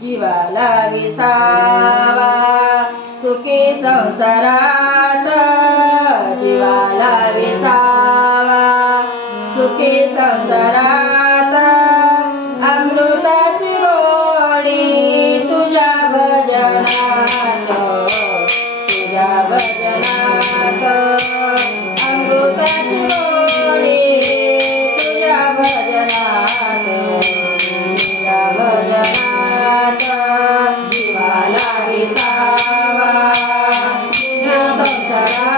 जीवाला विसावा. सुखी संसारात विसावा